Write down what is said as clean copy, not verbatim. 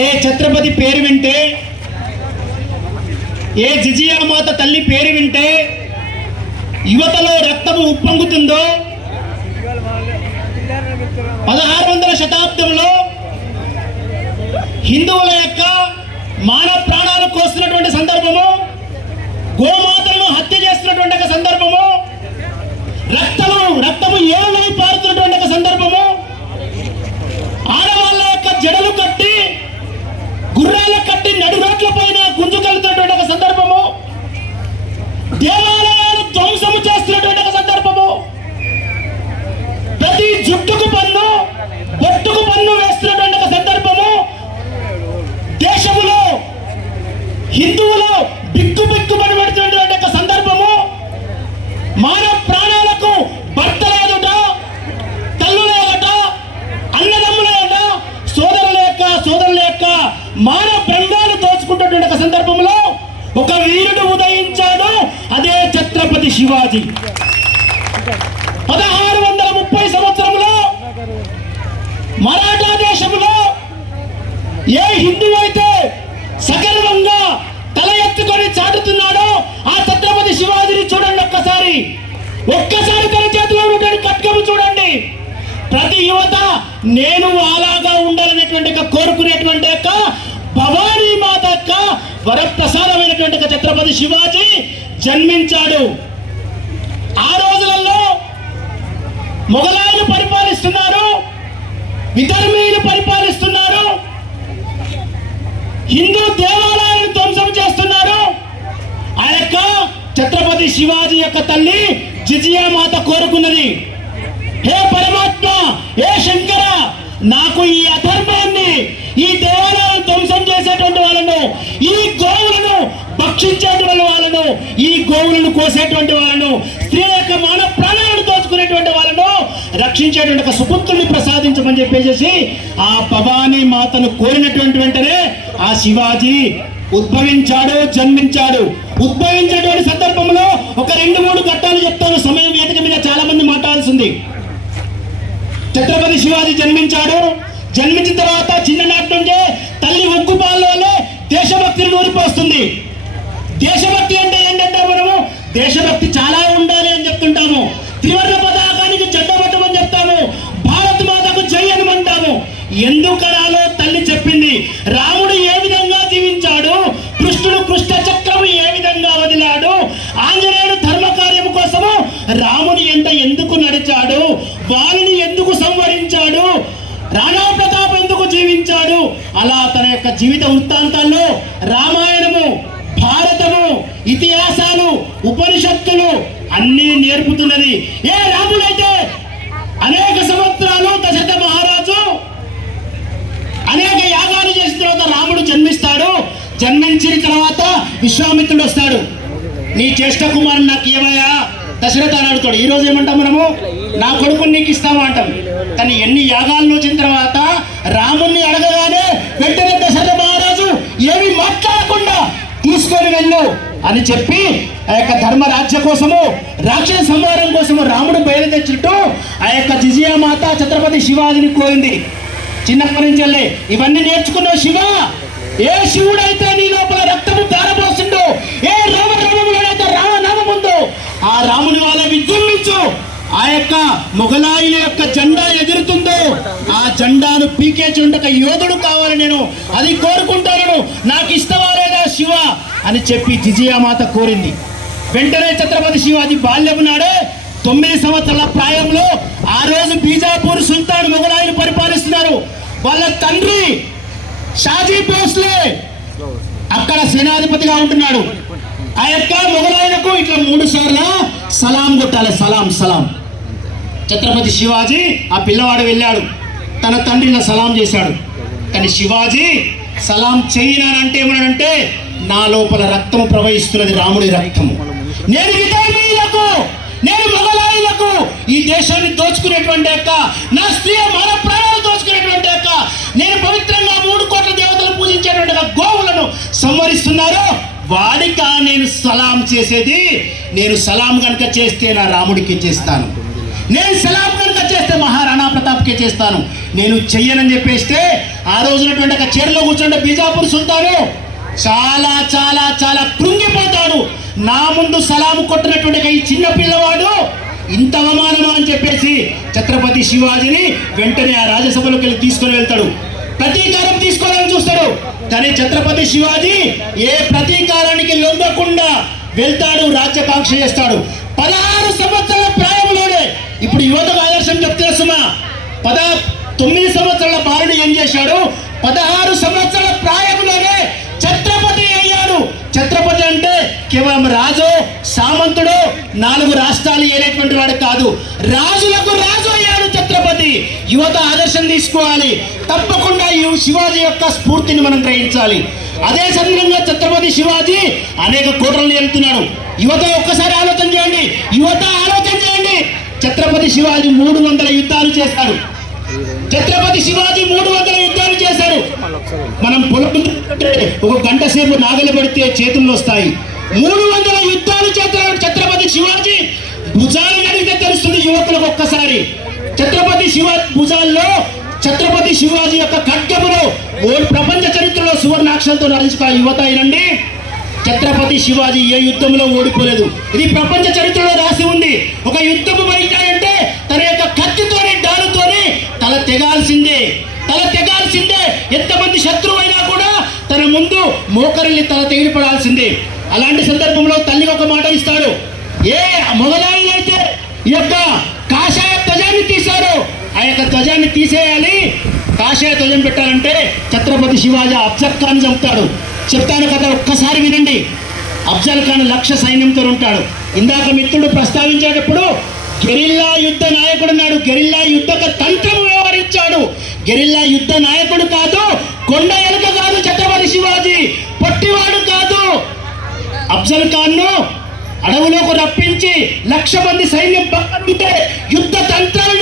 ఏ ఛత్రపతి పేరు వింటే, ఏ జిజియా మాత తల్లి పేరు వింటే యువతలో రక్తము ఉప్పొంగుతుందో, 1600 శతాబ్దంలో హిందువుల యొక్క మానవ ప్రాణాలు కోస్తున్నటువంటి సందర్భము, గోమాతలను హత్య చేస్తున్నటువంటి ఒక సందర్భము, రక్తము ఏళ్ళై పారుతున్నటువంటి ఒక సందర్భము, ఆడవాళ్ళ యొక్క జడలు కట్టి గుర్రాల కట్టి నడి రోడ్ల పైన గుంజుకెళ్తున్నటువంటి ఒక సందర్భము, దేవాలయాలు ధ్వంసము చేస్తున్నటువంటి ఒక సందర్భము, ప్రతి జుట్టుకు పన్ను బొట్టుకు పన్ను వేస్తున్నటువంటి ఒక సందర్భము, దేశములో హిందువులు బిక్కుబిక్కుమని పడుతున్నటువంటి ఒక సందర్భము, మానవ ప్రాణాలకు భర్తల ఎదుట, తల్లుల ఎదుట, అన్నదమ్ముల ఎదుట, సోదరుల యొక్క మానవ బృందాలు దోచుకుంటున్న ఒక సందర్భంలో ఒక వీరుడు ఉదయించాడు. అదే ఛత్రపతి శివాజీ. 1630 సంవత్సరంలో మరాఠా దేశంలో ఏ హిందువు అయితే సగర్వంగా తల ఎత్తుకొని చాటుతున్నాడో ఆ ఛత్రపతి శివాజీని చూడండి. ఒక్కసారి తన చేతిలో ఉన్నటువంటి ఖడ్గము చూడండి. ప్రతి యువత నేను అలాగా ఉండాలనేటువంటి కోరుకునేటువంటి భవానీ మాత యొక్క వరప్రసాదమైనటువంటి ఛత్రపతి శివాజీ జన్మించాడు. ఆ రోజులలో మొఘలాయులు పరిపాలిస్తున్నారు, విదర్మీయులు పరిపాలిస్తున్నారు, హిందూ దేవాలయాలను ధ్వంసం చేస్తున్నారు. ఆ యొక్క ఛత్రపతి శివాజీ యొక్క తల్లి జిజియా మాత కోరుకున్నది, హే పరమాత్మ, హే శంకర, నాకు ఈ అధర్మాన్ని, ఈ దేవాలయాలను ధ్వంసం చేసేటువంటి వాళ్ళను, ఈ గోవులను భక్షించేటువంటి వాళ్ళను, ఈ గోవులను కోసేటువంటి వాళ్ళను, స్త్రీ యొక్క మానవ ప్రాణాలను దోచుకునేటువంటి వాళ్ళను రక్షించేటువంటి ఒక సుపుత్రుని ప్రసాదించమని చెప్పేసి ఆ భవానీ మాతను కోరినటువంటి వెంటనే ఆ శివాజీ ఉద్భవించాడు, జన్మించాడు. ఉద్భవించేటువంటి సందర్భంలో ఒక 2-3 ఘట్టాలు చెప్తాను, సమయం వేదిక మీద చాలా మంది మాట్లాడాల్సింది. ఛత్రపతి శివాజీ జన్మించాడు. జన్మించిన తర్వాత చిన్ననాటి నుంచే తల్లి ఉగ్గు పాలలోనే దేశభక్తిని నూరిపోస్తుంది. దేశభక్తి అంటే ఏంటంటే మనము దేశభక్తి చాలా ఉండాలి అని చెప్తుంటాము. త్రివర్ణ పతాకానికి జెండబట్టమని చెప్తాము, భారత్ మాతకు జై అని అంటాము. ఎందుకనాలో తల్లి చెప్పింది. రాముడు ఏ విధంగా జీవించాడు, కృష్ణుడు కృష్ణ చక్రము ఏ విధంగా వదిలాడు, ఆంజనేయుడు ధర్మ కార్యము కోసము రాముని ఎంట ఎందుకు నడిచాడు, వారిని ఎందుకు సంవరించాడు, రాణా ప్రతాప్ ఎందుకు జీవించాడు, అలా తన యొక్క జీవిత వృత్తాంతాల్లో రామాయణము, భారతము, ఇతిహాసాలు, ఉపనిషత్తులు అన్నీ నేర్పుతున్నది. ఏ రాముడైతే అనేక సంవత్సరాలు దశరథ మహారాజు అనేక యాగాలు చేసిన తర్వాత రాముడు జన్మిస్తాడు. జన్మించిన తర్వాత విశ్వామిత్రుడు వస్తాడు. నీ జ్యేష్ఠ కుమారుడు నాకు ఏమయ్యా దశరథ అని అడుగుతాడు. ఈ రోజు ఏమంటాం మనము, నా కొడుకుని నీకు ఇస్తాము అంటాం. కానీ ఎన్ని యాగాలు వచ్చిన తర్వాత రాముణ్ణి అడగగానే వెంటనే దశరథ మహారాజు ఏమి మాట్లాడకుండా తీసుకొని వెళ్ళు అని చెప్పి ఆ యొక్క ధర్మరాజ్య కోసము, రాక్షస సంహారం కోసము రాముడు బయలుదేరినట్టు ఆ యొక్క జిజియా మాత ఛత్రపతి శివాజీని కోరింది. చిన్నప్పటి నుంచి వెళ్ళి ఇవన్నీ నేర్చుకున్నావు శివ. ఏ శివుడైతే నీ లోపల రక్తము ధారపోసిందో, ఏ రామనామములైతే రామనామం ఉందో ఆ రాముని వాళ్ళ విజృంభించు. ఆ యొక్క మొఘలాయుల యొక్క జెండా ఎగురుతుందో ఆ జెండాను పీకేచుండ యోధుడు కావాలి, నేను అది కోరుకుంటాను, నాకు ఇష్టమా లేదా శివ అని చెప్పి జిజియా మాత కోరింది. వెంటనే ఛత్రపతి శివాజీ బాల్యము నాడే 9 సంవత్సరాల ప్రాయంలో ఆ రోజు బీజాపూర్ సుల్తాన్ మొఘలాయులు పరిపాలిస్తున్నారు. వాళ్ళ తండ్రి షాజీ భోస్లే అక్కడ సేనాధిపతిగా ఉంటున్నాడు. ఆ యొక్క మొఘలాయులకు ఇట్లా 3 సార్లు సలాం కొట్టాలి, సలాం సలాం. ఛత్రపతి శివాజీ ఆ పిల్లవాడు వెళ్ళాడు, తన తండ్రిని సలాం చేశాడు. కానీ శివాజీ సలాం చేయనంటే ఏమన్నాడంటే, నా లోపల రక్తము ప్రవహిస్తున్నది, రాముడి రక్తము. నేను విధర్మీయులకు, నేను మొఘలాయులకు ఈ దేశాన్ని దోచుకునేటువంటి యొక్క, నా స్త్రీ మన ప్రాణాలు దోచుకునేటువంటి యొక్క, నేను పవిత్రంగా 3 కోట్ల దేవతలు పూజించేటువంటి గోవులను సంహరిస్తున్నారు. వాడికా నేను సలాం చేసేది? నేను సలాం కనుక చేస్తే నా రాముడికి చేస్తాను, నేను సలాం కనుక చేస్తే మహారాణా ప్రతాప్ ఆప్కే చేస్తాను, నేను చెయ్యనని చెప్పేస్తే ఆ రోజునటువంటి ఒక చీరలో కూర్చుంటే బీజాపూర్ సుల్తాను చాలా చాలా చాలా కృంగిపోతాడు. నా ముందు సలాము కొట్టినటువంటి ఈ చిన్న పిల్లవాడు ఇంత అవమానమా అని చెప్పేసి ఛత్రపతి శివాజీని వెంటనే ఆ రాజ్యసభలోకి వెళ్ళి తీసుకొని వెళ్తాడు. ప్రతీకారం తీసుకోవాలని చూస్తాడు. కానీ ఛత్రపతి శివాజీ ఏ ప్రతీకారానికి లొంగకుండా వెళ్తాడు, రాజ్యాకాంక్ష చేస్తాడు. 16 సంవత్సరాల ప్రాయంలోనే, ఇప్పుడు యువతకు ఆదర్శం చెప్తున్నా సుమా, 9 సంవత్సరాల బాలుడు ఏం చేశాడు, 16 సంవత్సరాల ప్రాయంలోనే ఛత్రపతి అయ్యాడు. ఛత్రపతి అంటే కేవలం రాజు సామంతుడు 4 రాష్ట్రాలు ఏలేటువంటి వాడు కాదు, రాజులకు రాజు అయ్యాడు ఛత్రపతి. యువత ఆదర్శం తీసుకోవాలి. తప్పకుండా ఈ శివాజీ యొక్క స్ఫూర్తిని మనం గ్రహించాలి. అదే సందర్భంగా ఛత్రపతి శివాజీ అనేక కోటలను వెళ్తున్నాడు. యువత ఒక్కసారి ఆలోచన చేయండి, యువత ఆలోచన చేయండి. ఛత్రపతి శివాజీ 300 యుద్ధాలు చేశాడు. ఛత్రపతి శివాజీ 300 యుద్ధాలు చేశాడు. మనం పొలం ఒక గంట సేపు నాగలి పడితే చేతుల్లో వస్తాయి. 300 యుద్ధాలు చేశాడు ఛత్రపతి శివాజీ. భుజాలు కడిగితే తెలుస్తుంది యువకులకు ఒక్కసారి. ఛత్రపతి శివాజీ భుజాల్లో ఛత్రపతి శివాజీ యొక్క ఖడ్గములో ప్రపంచ చరిత్రలో సువర్ణాక్షరంతో నడుచుకో యువత అయినండి. ఛత్రపతి శివాజీ ఏ యుద్ధంలో ఓడిపోలేదు. ఇది ప్రపంచ చరిత్రలో రాసి ఉంది. ఒక యుద్ధము బయటంటే తన యొక్క కత్తితోని డాలుతోని తల తెగాల్సిందే, తల తెగాల్సిందే. ఎంతమంది శత్రువు అయినా కూడా తన ముందు మోకరిల్లి తల తెగిపడాల్సిందే. అలాంటి సందర్భంలో తల్లికి ఒక మాట ఇస్తాడు, ఏ మొగలాయినైతే ఈ యొక్క కాషాయ ధ్వజాన్ని తీశారో ఆ యొక్క ధ్వజాన్ని తీసేయాలి. కాషాయ ధ్వజం పెట్టాలంటే ఛత్రపతి శివాజీ అఫ్జల్ ఖాన్ చంపుతాడు. చెప్తాను కదా, ఒక్కసారి వినండి. అఫ్జల్ ఖాన్ 1,00,000 సైన్యంతో ఉంటాడు. ఇందాక మిత్రుడు ప్రస్తావించేటప్పుడు గెరిల్లా యుద్ధ నాయకుడు అన్నాడు. గెరిల్లా యుద్ధ తంత్రం వ్యవహరించాడు. గెరిల్లా యుద్ధ నాయకుడు కాదు, కొండ ఎలుక కాదు ఛత్రపతి శివాజీ, పొట్టివాడు కాదు. అఫ్జల్ ఖాన్ ను అడవులోకి రప్పించి 1,00,000 మంది సైన్యం పక్కనుంటే యుద్ధ తంత్రాలు